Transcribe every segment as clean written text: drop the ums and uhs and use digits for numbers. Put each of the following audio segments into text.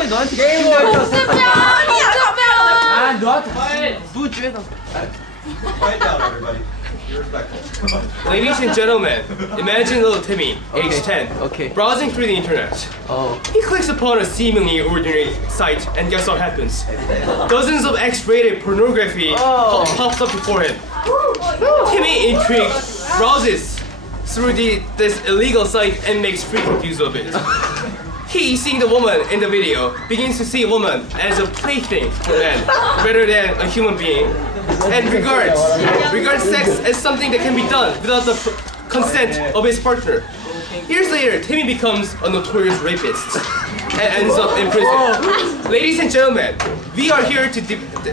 평소에 너한테 너한테 또 죄다. Quiet down, everybody. Be respectful. Ladies and gentlemen, imagine little Timmy, age 10, browsing through the internet. He clicks upon a seemingly ordinary site, and guess what happens? Dozens of X-rated pornography pops up before him. Timmy, intrigued, browses through this illegal site and makes frequent use of it. He, seeing the woman in the video, begins to see a woman as a plaything for men, rather than a human being, and regards sex as something that can be done without the consent of his partner. Years later, Timmy becomes a notorious rapist and ends up in prison. Ladies and gentlemen, we are here to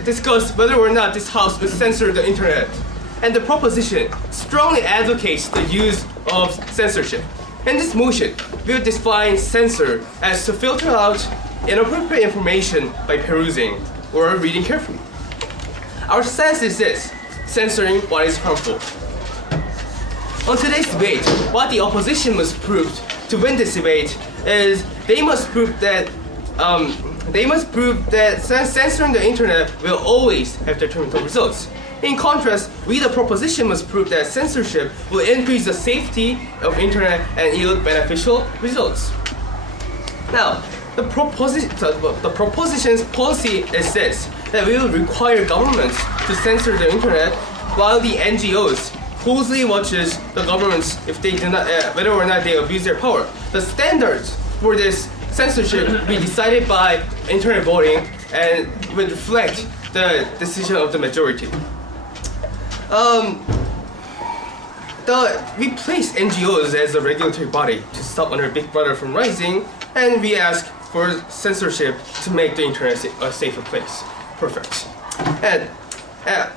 discuss whether or not this house will censor the internet. And the proposition strongly advocates the use of censorship. In this motion, we will define censor as to filter out inappropriate information by perusing or reading carefully. Our stance is this: censoring what is harmful. On today's debate, what the opposition must prove to win this debate is they must prove that censoring the internet will always have detrimental results. In contrast, we the proposition must prove that censorship will increase the safety of internet and yield beneficial results. Now, the proposition's policy is this: that we will require governments to censor the internet, while the NGOs closely watches the governments if they do not, whether or not they abuse their power. The standards for this censorship will be decided by internet voting and will reflect the decision of the majority. We place NGOs as a regulatory body to stop under Big Brother from rising, and we ask for censorship to make the internet a safer place. Perfect. And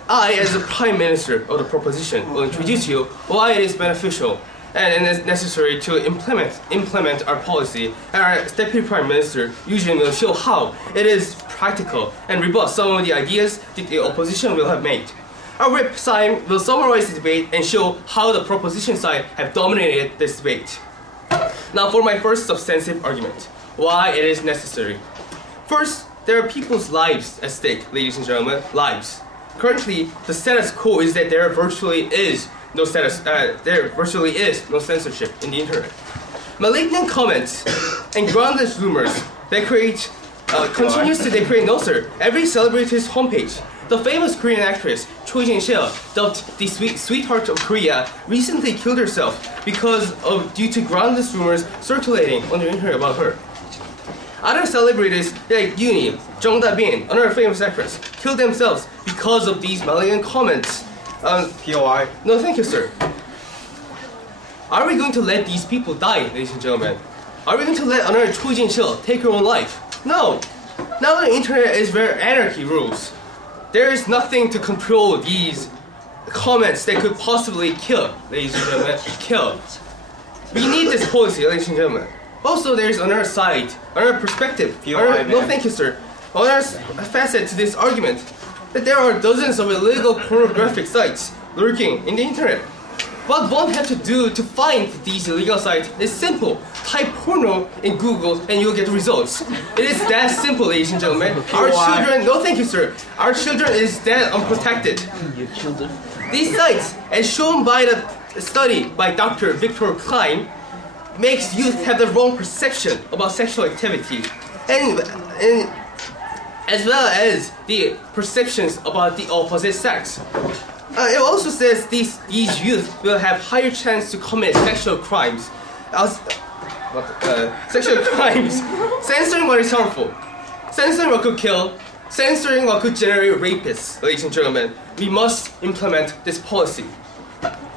I, as the Prime Minister of the proposition, will introduce you why it is beneficial and it is necessary to implement our policy. And our Deputy Prime Minister, Eugene, will show how it is practical and rebut some of the ideas that the opposition will have made. Our Whip Simon will summarize the debate and show how the proposition side have dominated this debate. Now for my first substantive argument, why it is necessary. First, there are people's lives at stake, ladies and gentlemen, lives. Currently, the status quo is that there virtually is no censorship in the internet. Malignant comments and groundless rumors that create no sir, every celebrity's homepage. The famous Korean actress Choi Jin-sil, dubbed the sweetheart of Korea, recently killed herself due to groundless rumors circulating on the internet about her. Other celebrities like Yoon, Jung Da-bin, another famous actress, killed themselves because of these malignant comments. POI. No, thank you, sir. Are we going to let these people die, ladies and gentlemen? Are we going to let another Choi Jin-sil take her own life? No. Now the internet is where anarchy rules. There is nothing to control these comments that could possibly kill, ladies and gentlemen. Kill. We need this policy, ladies and gentlemen. Also, there's another side, another perspective. No, thank you, sir. Another facet to this argument, that there are dozens of illegal pornographic sites lurking in the internet. What one has to do to find these illegal sites is simple. Type porno in Google and you'll get results. It is that simple, ladies and gentlemen. Our children, no thank you, sir. Our children is that unprotected. Your children? These sites, as shown by the study by Dr. Victor Klein, makes youth have the wrong perception about sexual activity, and as well as the perceptions about the opposite sex. It also says these youth will have higher chance to commit sexual crimes. Censoring what is harmful, censoring what could kill, censoring what could generate rapists, ladies and gentlemen. We must implement this policy.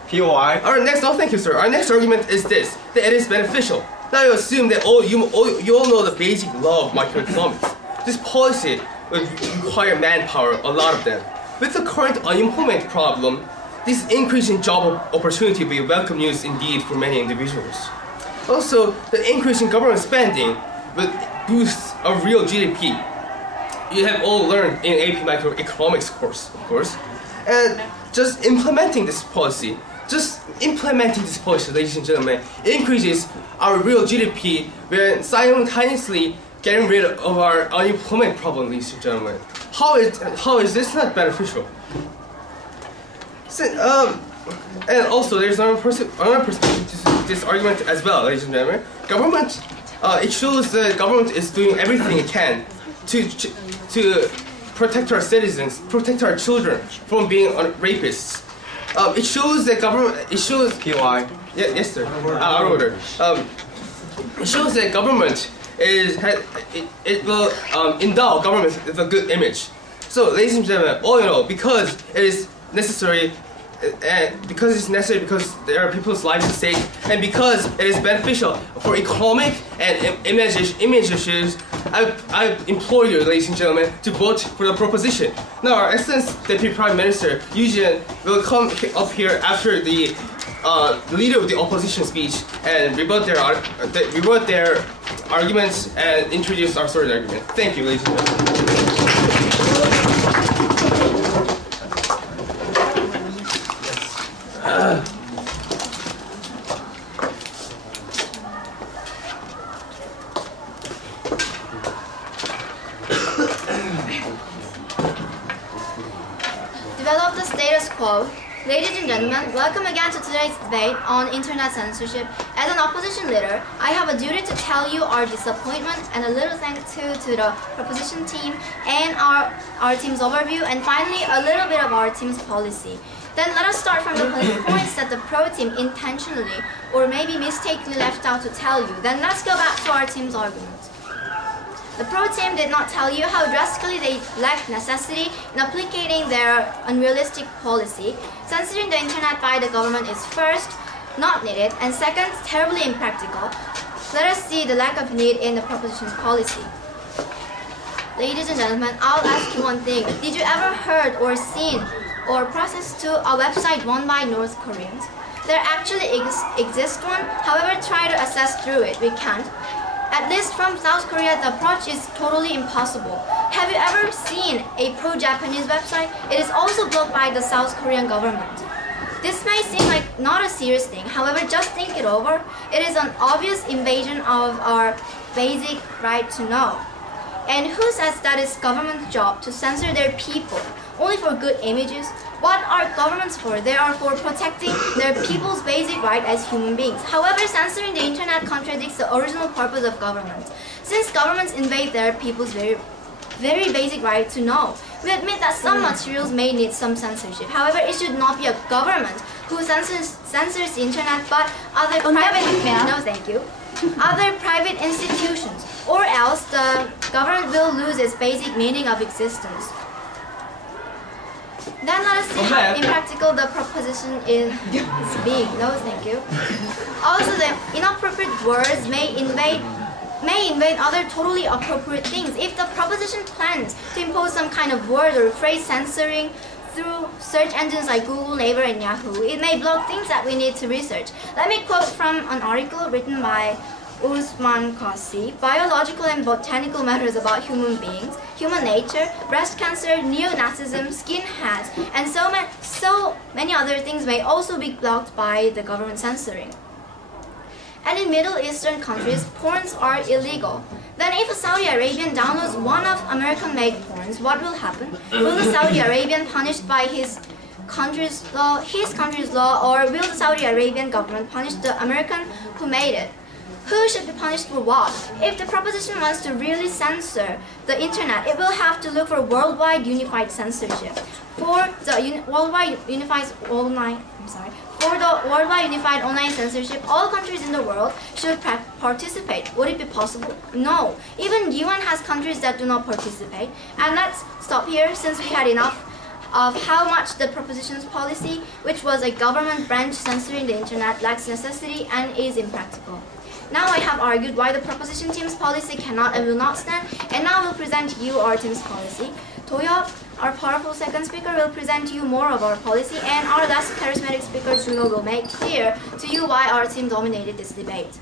POI. No thank you, sir. Our next argument is this, that it is beneficial. Now you assume that you all know the basic law of microeconomics. This policy would require manpower, a lot of them. With the current unemployment problem, this increase in job opportunity will be welcome news indeed for many individuals. Also, the increase in government spending will boost a real GDP. You have all learned in AP Microeconomics course, of course. And just implementing this policy, ladies and gentlemen, increases our real GDP, where simultaneously getting rid of our unemployment problem, ladies and gentlemen. How is this not beneficial? So, and also, there's another perspective to this argument as well, ladies and gentlemen. Government, it shows that government is doing everything it can to protect our citizens, protect our children from being rapists. It shows that government. It shows. POI. Yeah, yes, sir. Our order. It shows that government it will endow government with a good image. So, ladies and gentlemen, all in all, because it is necessary. Because there are people's lives at stake, and because it is beneficial for economic and image issues, I implore you, ladies and gentlemen, to vote for the proposition. Now, our Excellency Deputy Prime Minister Yoo Ji-in will come up here after the leader of the opposition speech and rebut their arguments and introduce our third argument. Thank you, ladies and gentlemen. Develop the status quo. Ladies and gentlemen, welcome again to today's debate on internet censorship. As an opposition leader, I have a duty to tell you our disappointment and a little thank you to the proposition team and our team's overview, and finally a little bit of our team's policy. Then let us start from the points that the pro team intentionally or maybe mistakenly left out to tell you. Then let's go back to our team's argument. The pro team did not tell you how drastically they lacked necessity in applicating their unrealistic policy. Censoring the internet by the government is first, not needed, and second, terribly impractical. Let us see the lack of need in the proposition's policy. Ladies and gentlemen, I'll ask you one thing. Did you ever heard or seen or processed to a website run by North Koreans? There actually exists one, however try to assess through it, we can't. At least from South Korea, the approach is totally impossible. Have you ever seen a pro-Japanese website? It is also blocked by the South Korean government. This may seem like not a serious thing, however, just think it over. It is an obvious invasion of our basic right to know. And who says that it's government's job to censor their people only for good images? What are governments for? They are for protecting their people's basic right as human beings. However, censoring the internet contradicts the original purpose of government. Since governments invade their people's very basic right to know, we admit that some materials may need some censorship. However, it should not be a government who censors the internet, but other private institutions, or else the government will lose its basic meaning of existence. Then let us see how impractical the proposition is being. No, thank you. Also, the inappropriate words may invade other totally appropriate things. If the proposition plans to impose some kind of word or phrase censoring through search engines like Google, Naver, and Yahoo, it may block things that we need to research. Let me quote from an article written by Usman Qasi, Biological and Botanical Matters about Human Beings, Human Nature, Breast Cancer, Neo-Nazism, Skinheads, and so many other things may also be blocked by the government censoring. And in Middle Eastern countries, porns are illegal. Then if a Saudi Arabian downloads one of American-made porns, what will happen? Will the Saudi Arabian punished by his country's law, or will the Saudi Arabian government punish the American who made it? Who should be punished for what? If the proposition wants to really censor the internet, it will have to look for worldwide unified censorship. For the worldwide unified online censorship, all countries in the world should participate. Would it be possible? No. Even UN has countries that do not participate. And let's stop here, since we had enough of how much the proposition's policy, which was a government branch censoring the internet, lacks necessity and is impractical. Now I have argued why the proposition team's policy cannot and will not stand, and now we'll present you our team's policy. Toya, our powerful second speaker, will present to you more of our policy, and our last charismatic speaker, Juno, will make clear to you why our team dominated this debate.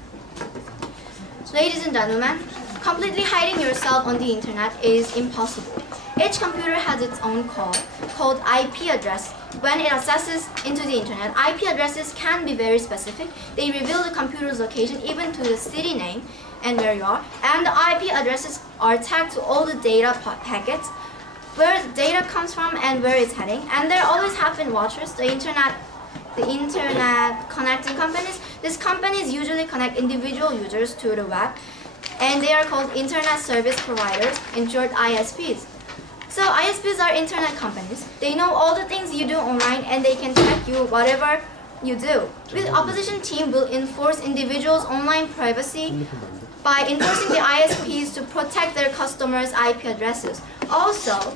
Ladies and gentlemen, completely hiding yourself on the internet is impossible. Each computer has its own called IP address. When it accesses into the internet, IP addresses can be very specific. They reveal the computer's location even to the city name and where you are. And the IP addresses are tagged to all the data packets, where the data comes from and where it's heading. And there always have been watchers, the internet connecting companies. These companies usually connect individual users to the web, and they are called Internet Service Providers, in short ISPs. So ISPs are internet companies. They know all the things you do online, and they can track you whatever you do. The opposition team will enforce individuals' online privacy by enforcing the ISPs to protect their customers' IP addresses. Also,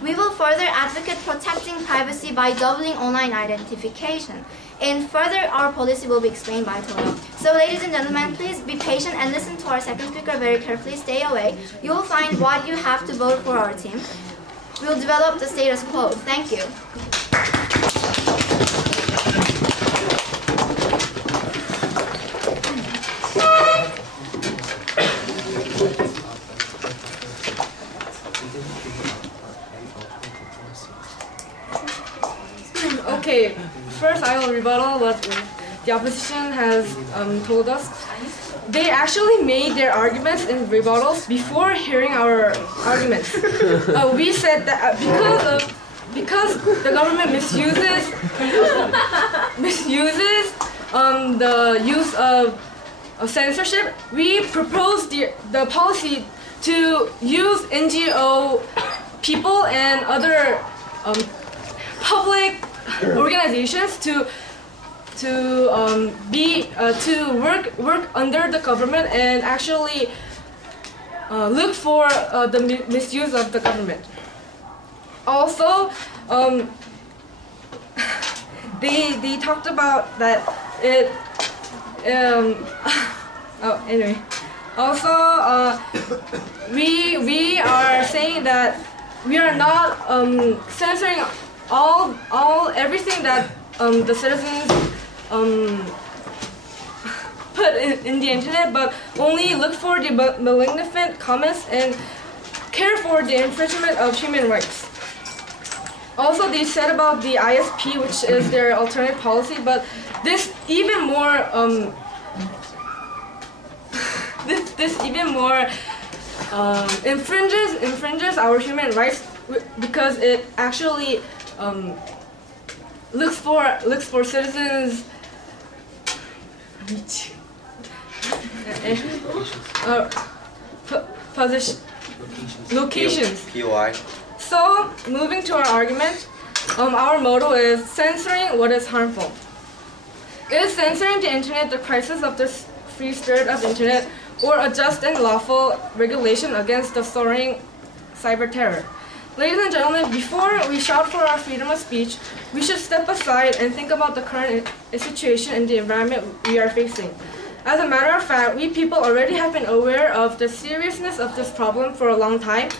we will further advocate protecting privacy by doubling online identification. And further, our policy will be explained by Toto. So ladies and gentlemen, please be patient and listen to our second speaker very carefully. Stay away. You will find what you have to vote for our team. We will develop the status quo. Thank you. Okay, first I will rebuttal what the opposition has told us. They actually made their arguments and rebuttals before hearing our arguments. We said that because the government misuses the use of censorship, we proposed the policy to use NGO people and other public organizations to work under the government and actually look for the misuse of the government. Also, they talked about that it. Anyway. Also, we are saying that we are not censoring everything that the citizens put in the internet, but only look for the malignant comments and care for the infringement of human rights. Also, they said about the ISP, which is their alternate policy, but this even more infringes our human rights because it actually looks for citizens locations. POI. So, moving to our argument, our motto is censoring what is harmful. Is censoring the internet the crisis of the free spirit of internet, or a just and lawful regulation against the soaring cyber terror? Ladies and gentlemen, before we shout for our freedom of speech, we should step aside and think about the current situation and the environment we are facing. As a matter of fact, we people already have been aware of the seriousness of this problem for a long time,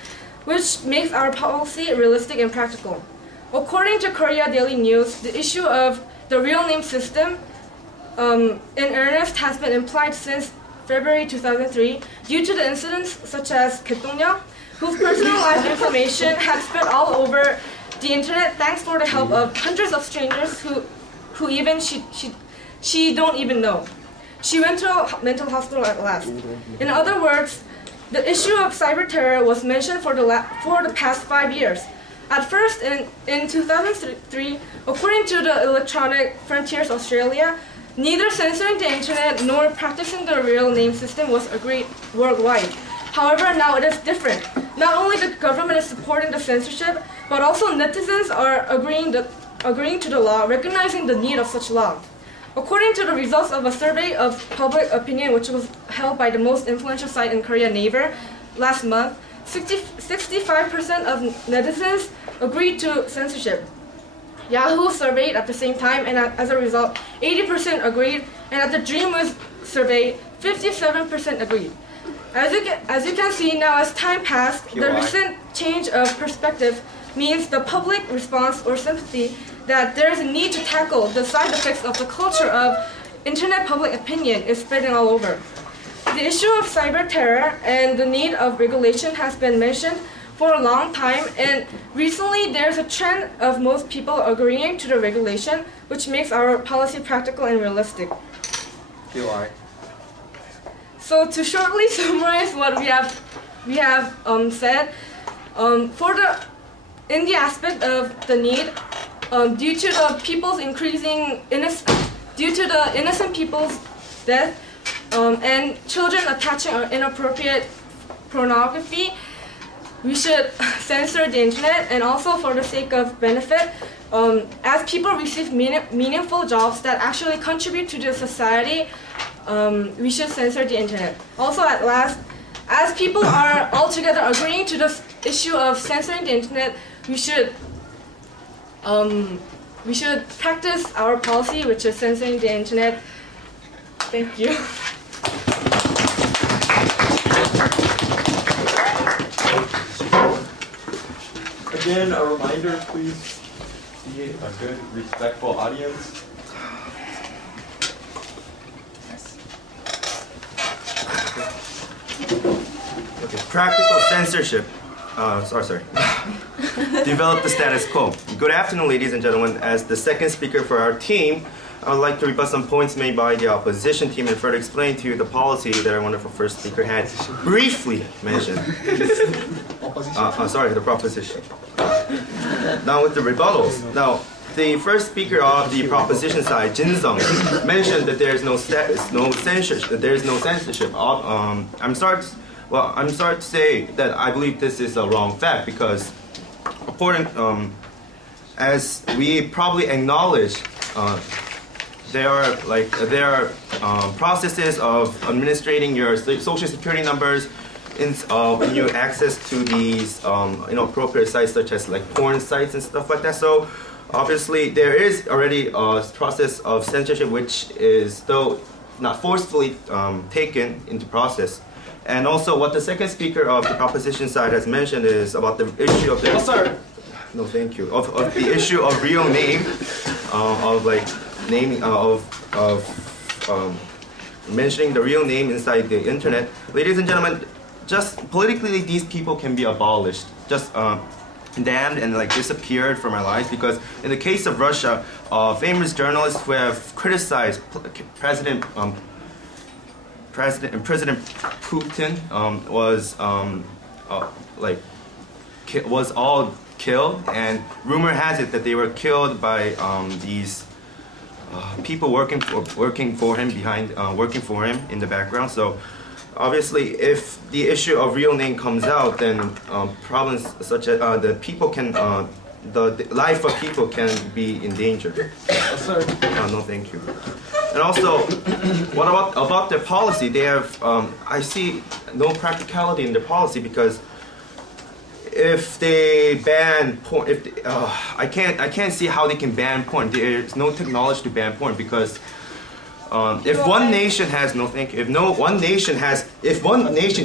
which makes our policy realistic and practical. According to Korea Daily News, the issue of the real name system in earnest has been implied since February 2003 due to the incidents such as Kim Dong-yeon, whose personalized information had spread all over the internet thanks for the help of hundreds of strangers who even she don't even know. She went to a mental hospital at last. In other words, the issue of cyber terror was mentioned for the past 5 years. At first, in 2003, according to the Electronic Frontiers Australia, neither censoring the internet nor practicing the real name system was agreed worldwide. However, now it is different. Not only the government is supporting the censorship, but also netizens are agreeing to the law, recognizing the need of such law. According to the results of a survey of public opinion, which was held by the most influential site in Korea, Naver, last month, 65% of netizens agreed to censorship. Yahoo surveyed at the same time, and as a result, 80% agreed, and at the Dreamwidth survey, 57% agreed. As you can see now, as time passed, the recent change of perspective means the public response or sympathy that there is a need to tackle the side effects of the culture of internet public opinion is spreading all over. The issue of cyber terror and the need of regulation has been mentioned for a long time, and recently there's a trend of most people agreeing to the regulation, which makes our policy practical and realistic. POI. So to shortly summarize what we have said, in the aspect of the need, due to the innocent people's death and children attaching inappropriate pornography, we should censor the internet, and also for the sake of benefit, as people receive meaningful jobs that actually contribute to the society, we should censor the internet. Also, at last, as people are altogether agreeing to the issue of censoring the internet, we should practice our policy, which is censoring the internet. Thank you. Again, a reminder, please be a good, respectful audience. Okay, practical censorship. Sorry. Develop the status quo. Good afternoon, ladies and gentlemen. As the second speaker for our team, I would like to rebut some points made by the opposition team and further explain to you the policy that our wonderful first speaker had briefly mentioned. The proposition. Now with the rebuttals. Now, the first speaker of the proposition side, Jin Sung, mentioned that there is no censorship. I'm sorry to say that I believe this is a wrong fact, because according, as we probably acknowledge, there are processes of administrating your social security numbers when you access to these inappropriate sites such as like porn sites and stuff like that. So obviously there is already a process of censorship which is though not forcefully taken into process. And also what the second speaker of the proposition side has mentioned is about the issue of the no thank you of the issue of real name of like naming mentioning the real name inside the internet. Ladies and gentlemen, just politically these people can be abolished, just damned and like disappeared from our lives, because in the case of Russia, famous journalists who have criticized President Putin was all killed, and rumor has it that they were killed by these people working for him in the background. So obviously, if the issue of real name comes out, then problems such as the life of people can be in danger. No, thank you. And also, what about their policy? They have, I see no practicality in their policy, because if they ban porn, I can't see how they can ban porn. There's no technology to ban porn, because if one nation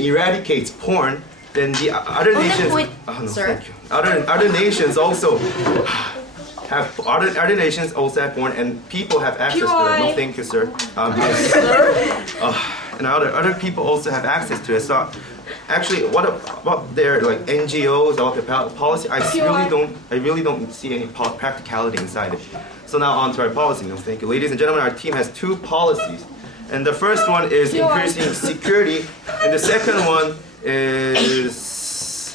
eradicates porn, then the other nations. Other nations also have other nations also have porn, and people have access to it. No, thank you, sir. And other people also have access to it. So, actually, what about their like NGOs, about their policy? I really don't see any practicality inside it. So now on to our policy. No, thank you, ladies and gentlemen. Our team has two policies, and the first one is increasing security, and the second one is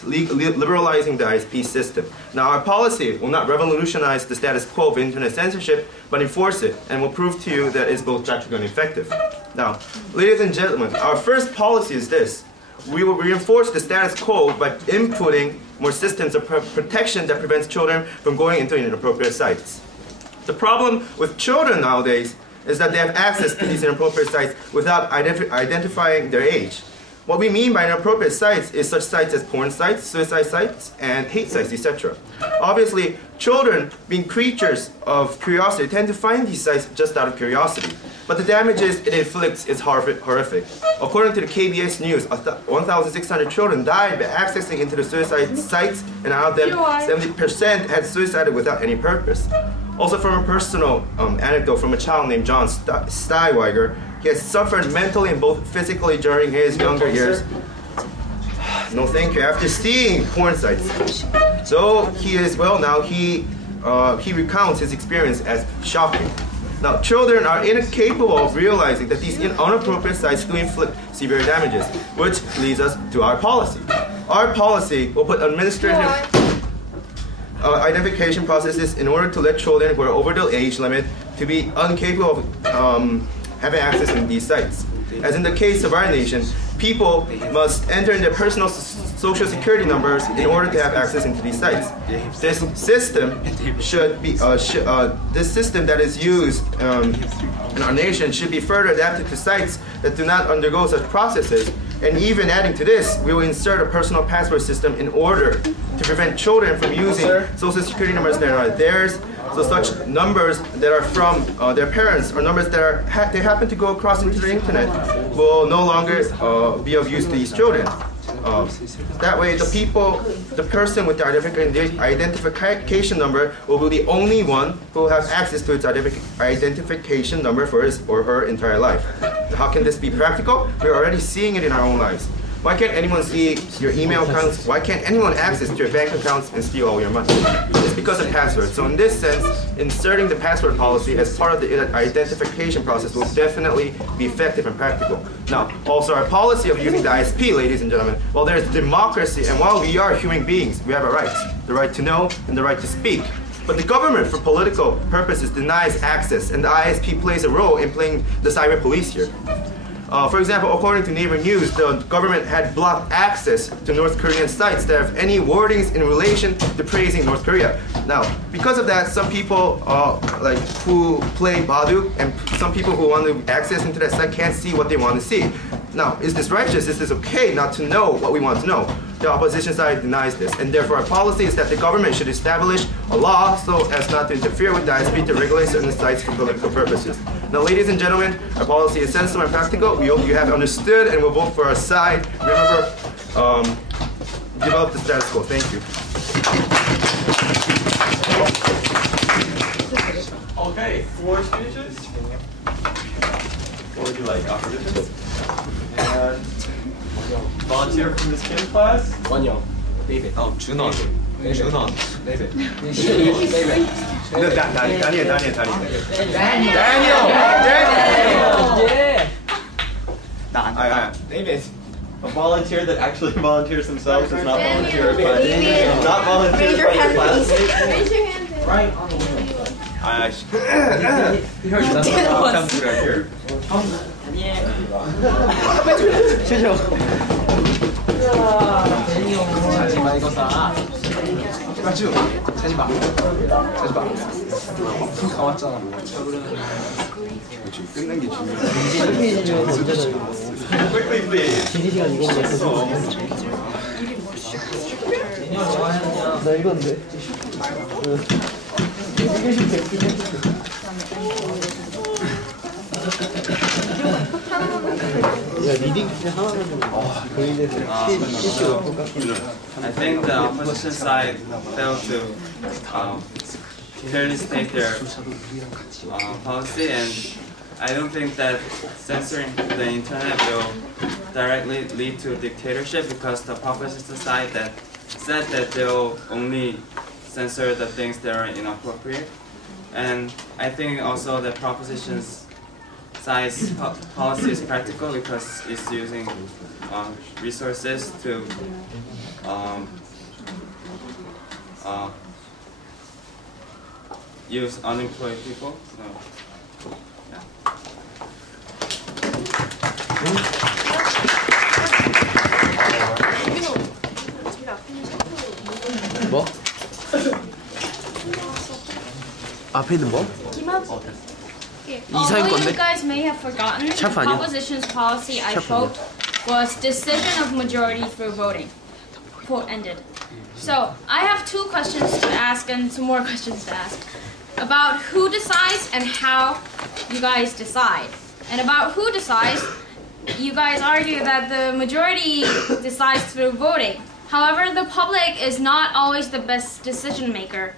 liberalizing the ISP system. Now, our policy will not revolutionize the status quo of internet censorship, but enforce it, and will prove to you that it's both practical and effective. Now, ladies and gentlemen, our first policy is this. We will reinforce the status quo by inputting more systems of protection that prevents children from going into inappropriate sites. The problem with children nowadays is that they have access to these inappropriate sites without identifying their age. What we mean by inappropriate sites is such sites as porn sites, suicide sites, and hate sites, etc. Obviously, children, being creatures of curiosity, tend to find these sites just out of curiosity. But the damages it inflicts is horrific. According to the KBS News, 1,600 children died by accessing into the suicide sites, and out of them, 70% had suicided without any purpose. Also, from a personal anecdote from a child named John Steiweiger, he has suffered mentally and both physically during his younger years. no thank you, after seeing porn sites. So he is, well now, he recounts his experience as shocking. Now, children are incapable of realizing that these inappropriate sites do inflict severe damages, which leads us to our policy. Our policy will put administrative identification processes in order to let children who are over the age limit to be incapable of having access to these sites. As in the case of our nation, people must enter in their personal social security numbers in order to have access into these sites. This system should be this system that is used in our nation should be further adapted to sites that do not undergo such processes. And even adding to this, we will insert a personal password system in order to prevent children from using social security numbers that are theirs. So such numbers that are from their parents or numbers that are they happen to go across into the internet will no longer be of use to these children. That way, the person with the identification number will be the only one who has access to its identification number for his or her entire life. How can this be practical? We're already seeing it in our own lives. Why can't anyone see your email accounts? Why can't anyone access to your bank accounts and steal all your money? It's because of passwords. So in this sense, inserting the password policy as part of the identification process will definitely be effective and practical. Now, also our policy of using the ISP, ladies and gentlemen, well, there's democracy, and while we are human beings, we have a right. The right to know and the right to speak. But the government, for political purposes, denies access, and the ISP plays a role in playing the cyber police here. For example, according to Naver News, the government had blocked access to North Korean sites that have any wordings in relation to praising North Korea. Now, because of that, some people like who play Badoo and some people who want to access into that site can't see what they want to see. Now, is this righteous? Is this okay not to know what we want to know? The opposition side denies this, and therefore our policy is that the government should establish a law so as not to interfere with the ISP to regulate certain sites for political purposes. Now, ladies and gentlemen, our policy is sensible and practical. We hope you have understood and will vote for our side. Remember, develop the status quo. Thank you. Okay, floor speeches. What would you like? Oppositions? And volunteer from this Kim class? 원영. David. 준원. 준원. David. Daniel. David. A volunteer that actually volunteers themselves is not Daniel. volunteered by David. not volunteered Raise your by your hand, please. classmates. Raise your hand, please. Right on the way. Come to right here. 자지 마 이거 사. 가주. 자지 마. 자지 마. 다 왔잖아. 끝낸 게 중요해. Quickly, please. 나 이건데. 야 리딩 하나는 보이는데 I think the opposition side failed to clearly state their policy, and I don't think that censoring the internet will directly lead to dictatorship, because the proposition side that said that they'll only censor the things that are inappropriate. And I think also the proposition's size policy is practical because it's using resources to use unemployed people. So, yeah. 뭐? 앞에 있는 뭐? Although you guys may have forgotten, the proposition's policy I quote was decision of majority through voting. Quote ended. So I have two questions to ask and some more questions to ask about who decides and how you guys decide. And about who decides, you guys argue that the majority decides through voting. However, the public is not always the best decision maker.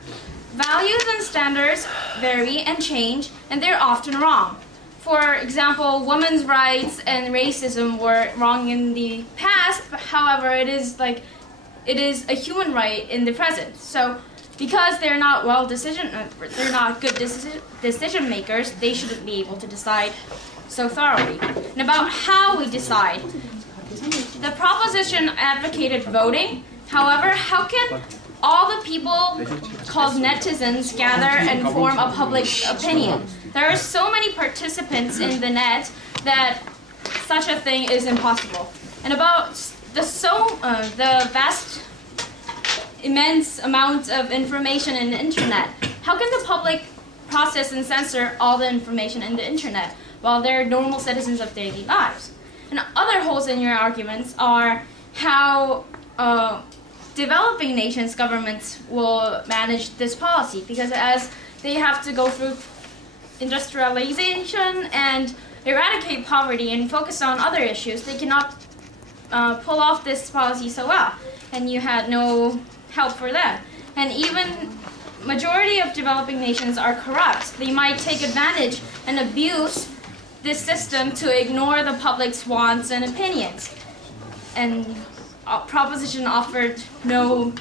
Values and standards vary and change, and they're often wrong. for example, women's rights and racism were wrong in the past. However, it is a human right in the present. So, because they're not they're not good decision makers, they shouldn't be able to decide so thoroughly. And about how we decide, the proposition advocated voting. However, how can all the people called netizens gather and form a public opinion? There are so many participants in the net that such a thing is impossible. And about the vast, immense amount of information in the internet, how can the public process and censor all the information in the internet while they're normal citizens of daily lives? And other holes in your arguments are how developing nations' governments will manage this policy, because as they have to go through industrialization and eradicate poverty and focus on other issues, they cannot pull off this policy so well, and you had no help for that. And even majority of developing nations are corrupt. They might take advantage and abuse this system to ignore the public's wants and opinions. And proposition offered no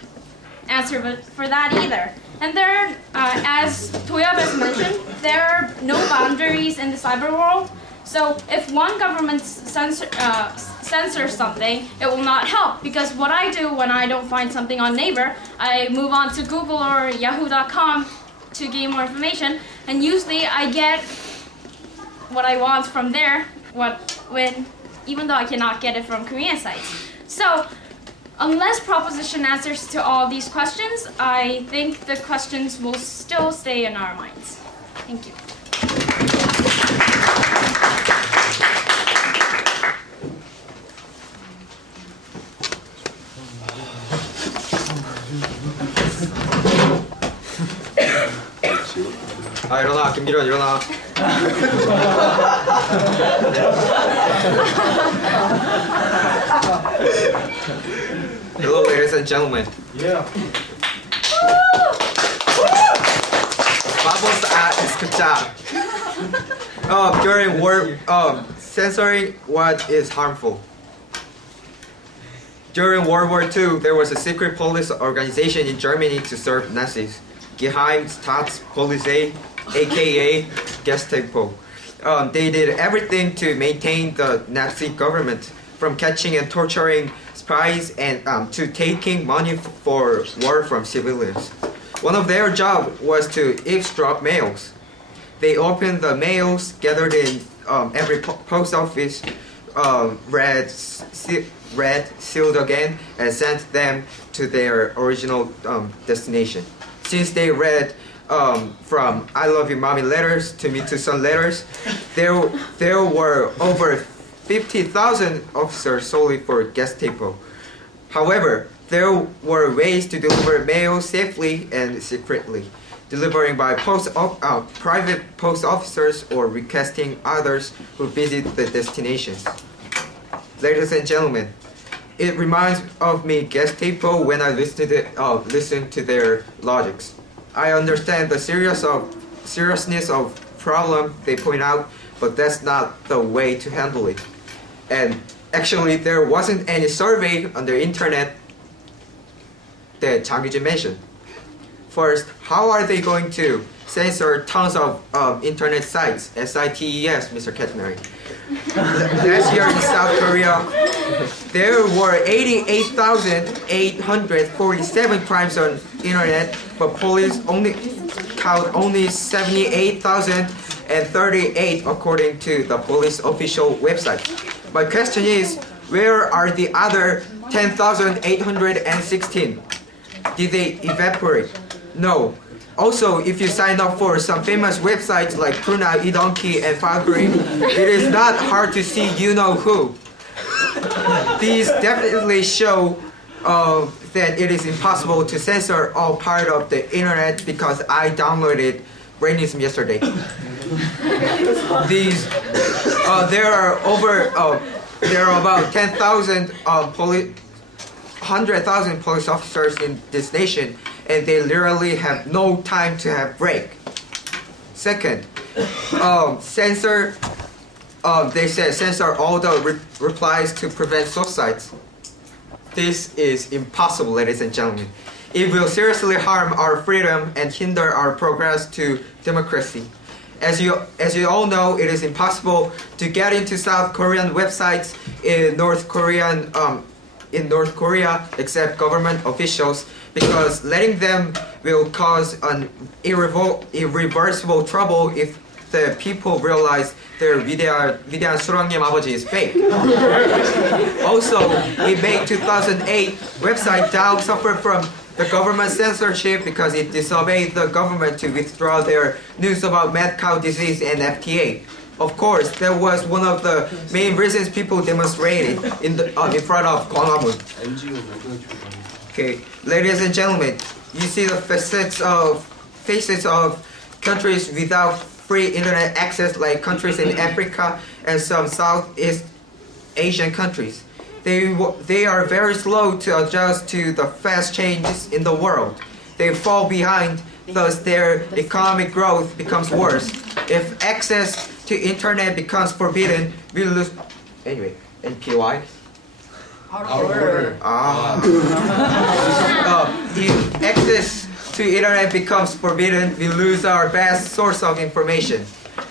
answer for that either. And there, as Toyab has mentioned, there are no boundaries in the cyber world. So if one government censors something, it will not help. Because what I do when I don't find something on Naver, I move on to Google or Yahoo.com to gain more information. And usually I get what I want from there, even though I cannot get it from Korean sites. So, unless proposition answers to all these questions, I think the questions will still stay in our minds. Thank you. 아 일어나 김기련 일어나. Hello ladies and gentlemen. Yeah. Bubbles is good job. During war, censoring what is harmful. During World War II, there was a secret police organization in Germany to serve Nazis. Geheimstaatspolizei, aka Gestapo. They did everything to maintain the Nazi government, from catching and torturing spies and to taking money for war from civilians. One of their jobs was to eavesdrop mails. They opened the mails gathered in every post office, read, sealed again, and sent them to their original destination. Since they read from I love you mommy letters to me too son letters, there were over 50,000 officers solely for Gestapo. However, there were ways to deliver mail safely and secretly, delivering by private post officers or requesting others who visit the destinations. Ladies and gentlemen, it reminds of me Gestapo when I listen to their logics. I understand the seriousness of problem they point out, but that's not the way to handle it. And actually, there wasn't any survey on the internet that Chang Yujin mentioned. First, how are they going to censor tons of internet sites, SITES, Mr. Katmari? Last year in South Korea, there were 88,847 crimes on internet, but police only count 78,038 according to the police official website. My question is, where are the other 10,816? Did they evaporate? No. Also, if you sign up for some famous websites like Pruna, eDonkey, and Filegreen, it is not hard to see you-know-who. These definitely show that it is impossible to censor all part of the internet because I downloaded Brainism yesterday. There are about 10,000 100,000 police officers in this nation, and they literally have no time to have break. Second, censor. They said censor all the replies to prevent suicides. This is impossible, ladies and gentlemen. It will seriously harm our freedom and hinder our progress to democracy. As you all know, it is impossible to get into South Korean websites in North Korea except government officials, because letting them will cause an irreversible trouble if the people realize their 위대한 수랑님 아버지 is fake. Also, in May 2008, website Dow suffered from the government censorship because it disobeyed the government to withdraw their news about mad cow disease and FTA. Of course, that was one of the main reasons people demonstrated in front of Gwanghwamun. Okay, ladies and gentlemen, you see the faces of countries without free internet access, like countries in Africa and some Southeast Asian countries. They are very slow to adjust to the fast changes in the world. They fall behind, thus their economic growth becomes worse. If access to internet becomes forbidden, we lose. Anyway, NPY. Out of order. If access to internet becomes forbidden, we lose our best source of information.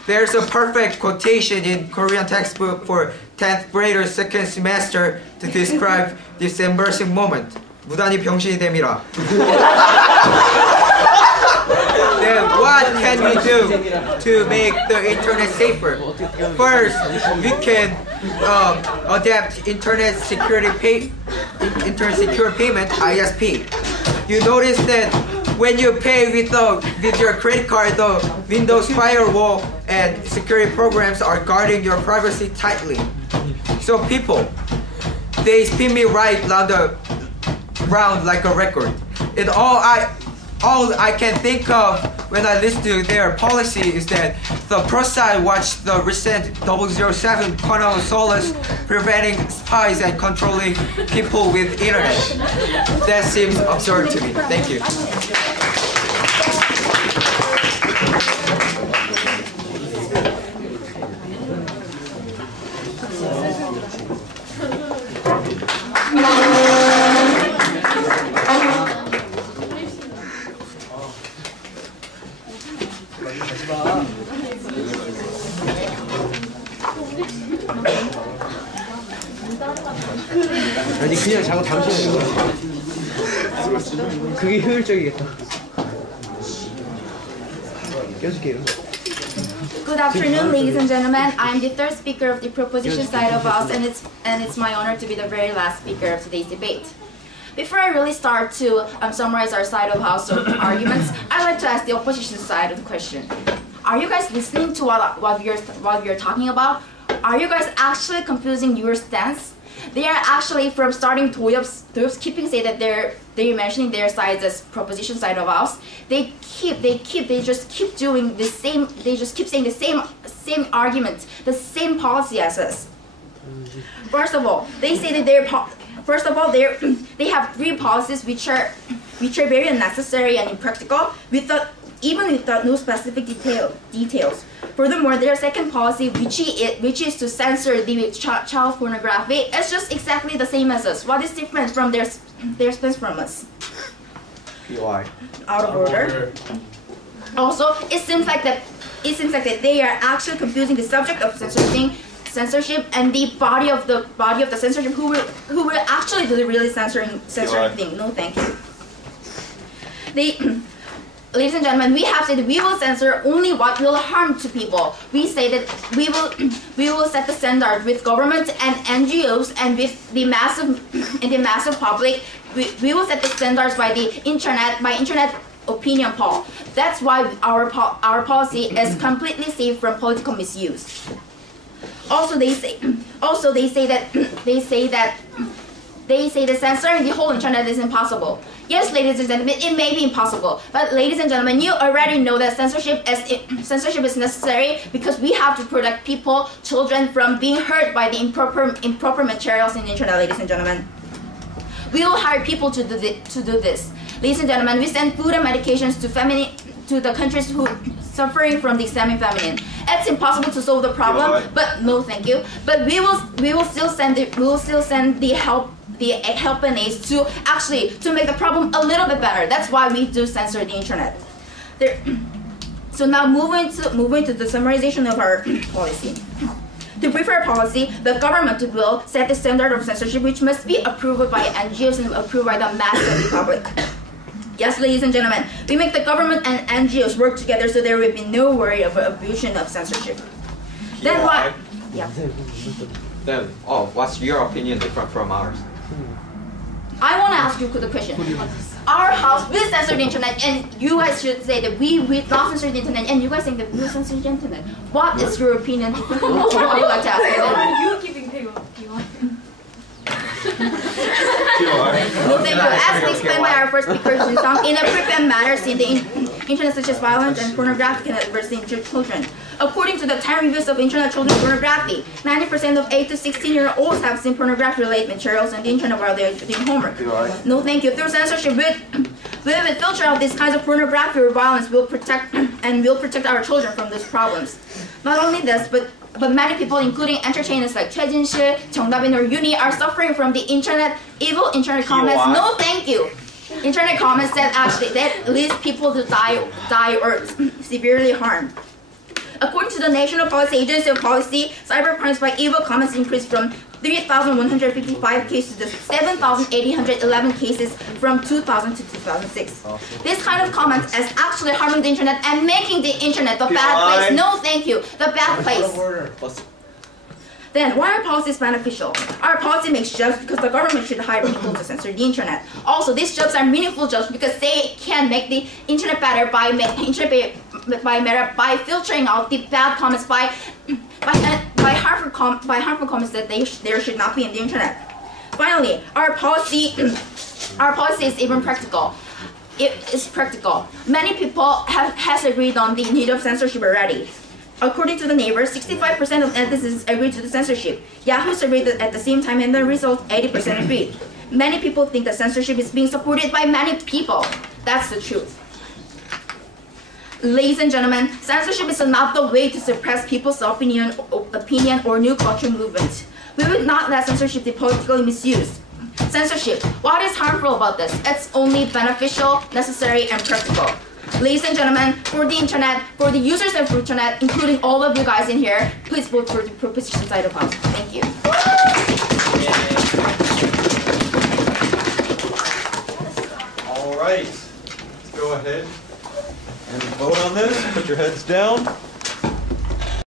There's a perfect quotation in Korean textbook for 10th graders second semester to describe this embarrassing moment. 무단히 병신이 됨이라. Then what can we do to make the internet safer? First, we can adapt internet secure payment (ISP). You notice that when you pay with your credit card, the Windows firewall and security programs are guarding your privacy tightly. So people, they spin me right round like a record. And all I can think of when I listen to their policy is that the pro side watched the recent 007 Quantum of Solace preventing spies and controlling people with internet. That seems absurd to me. Thank you. 아니 그냥 자고 잠시만 그게 효율적이겠다. 껴줄게요. Good afternoon, ladies and gentlemen. I'm the third speaker of the proposition side of us, and it's my honor to be the very last speaker of today's debate. Before I really start to summarize our side of house arguments, I'd like to ask the opposition side of the question. Are you guys listening to what we're talking about? Are you guys actually confusing your stance? They are actually, from starting Doyop's keeping say that they're mentioning their sides as proposition side of us. They just keep doing the same. They just keep saying the same argument, the same policy as us. First of all, they say that they have three policies which are very unnecessary and impractical, even without no specific details. Furthermore, their second policy, which is to censor the child pornography, is just exactly the same as us. What is different from their stance from us? POI. Out of order. Also, it seems like that they are actually confusing the subject of censorship and the body of the censorship, who will actually do the really censoring thing. No, thank you. Ladies and gentlemen, we have said that we will censor only what will harm to people. We say that we will set the standard with government and NGOs and with the massive public. We will set the standards by internet opinion poll. That's why our policy is completely safe from political misuse. Also, they say that censoring the whole internet is impossible. Yes, ladies and gentlemen, it may be impossible. But ladies and gentlemen, you already know that censorship is necessary because we have to protect people, children, from being hurt by the improper materials in the internet, ladies and gentlemen. We will hire people to do this. Ladies and gentlemen, we send food and medications to to the countries who suffering from the semi-feminine. It's impossible to solve the problem, but no, thank you. But we will still send the help and aids to actually to make the problem a little bit better. That's why we do censor the internet. So now moving to the summarization of our policy. To brief our policy, the government will set the standard of censorship which must be approved by NGOs and approved by the mass of the public. Yes, ladies and gentlemen, we make the government and NGOs work together so there will be no worry of abuse of censorship. Then what? Yeah. Then, what's your opinion different from ours? I want to ask you the question. Our house will censor the internet, and you guys should say that we will not censor the internet, and you guys think that we will censor the internet. What is your opinion? What would you like to ask? You keeping paper. No, thank you. As explained by our first speaker, Jin Song, inappropriate matters in the internet such as violence and pornography can adversely injure children. According to the 10 reviews of internet children's pornography, 90% of 8 to 16-year-olds have seen pornography-related materials on the internet while they are doing homework. No, thank you. Through censorship, with filter out these kinds of pornography or violence, will protect our children from these problems. Not only this, but many people, including entertainers like Choi Jin-shi, Chung Da-bin, or Yooni, are suffering from the evil internet comments. No, thank you. Internet comments that actually leads people to die or severely harmed. According to the National Policy Agency of Policy, cybercrimes by evil comments increased from 3,155 cases to 7,811 cases from 2000 to 2006. This kind of comments is actually harming the internet and making the internet the bad place. No, thank you. The bad place. Then, why are policies beneficial? Our policy makes jobs because the government should hire people to censor the internet. Also, these jobs are meaningful jobs because they can make the internet better by filtering out the bad comments, by harmful comments that there should not be in the internet. Finally, our policy is even practical. It is practical. Many people has agreed on the need of censorship already. According to the neighbors, 65% of netizens agreed to the censorship. Yahoo surveyed at the same time, and the result 80% agreed. Many people think that censorship is being supported by many people. That's the truth. Ladies and gentlemen, censorship is not the way to suppress people's opinion or new culture movement. We would not let censorship be politically misused. Censorship, what is harmful about this? It's only beneficial, necessary, and practical. Ladies and gentlemen, for the internet, for the users of the internet, including all of you guys in here, please vote for the proposition side of house. Thank you. All right, let's go ahead and vote on this. Put your heads down.